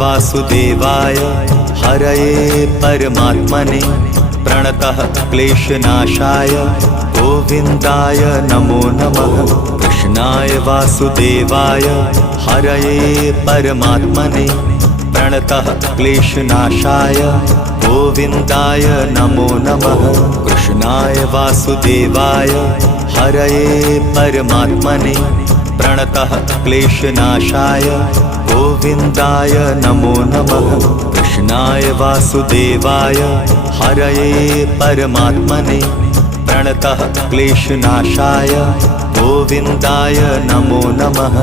वासुदेवाय हरये परमात्मने प्रणतः क्लेशनाशाय गोविन्दाय नमो नमः। कृष्णाय वासुदेवाय हरये परमात्मने प्रणतः क्लेशनाशाय गोविन्दाय नमो नमः। कृष्णाय वासुदेवाय हरये परमात्मने प्रणतः क्लेशनाशाय गोविन्दाय नमो नमः। कृष्णाय वासुदेवाय हरये परमात्मने प्रणतः क्लेशनाशाय गोविन्दाय नमो नमः।